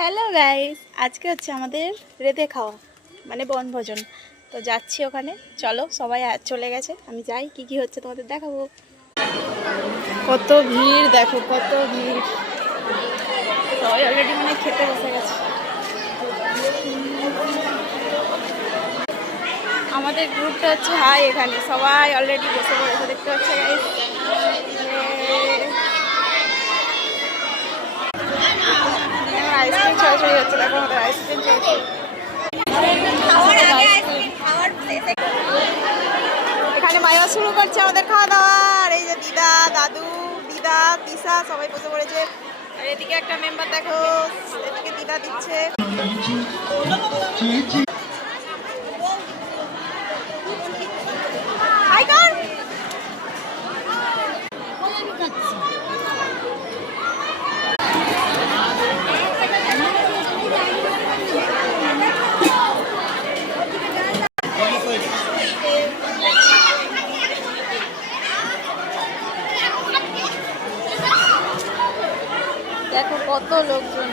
Hello guys, আজকে হচ্ছে আমাদের রেঁধে খাওয়া মানে বনভোজন। তো যাচ্ছি ওখানে, চলো সবাই চলে গেছে, আমি যাই, কি কি হচ্ছে তোমাদের দেখাবো। কত ভিড় দেখো, কত ভিড়, সবাই অলরেডি মানে খেতে বসে গেছে। আমাদের গ্রুপটা হচ্ছে হাই, এখানে সবাই অলরেডি বসে পড়েছে, দেখতে পাচ্ছে গাইস। আইসক্রিম ছড়াছড়ি হচ্ছে, দেখো আমাদের আইসক্রিম ছড়াছড়ি। এখানে মাইমা শুরু করছে আমাদের খাওয়া দাওয়ার। এই যে দিদা, দাদু, দিদা, তিশা সবাই বসে পড়েছে। আর এদিকে একটা মেম্বার দেখো, এদিকে দিদা দিচ্ছে। দেখো কত লোকজন।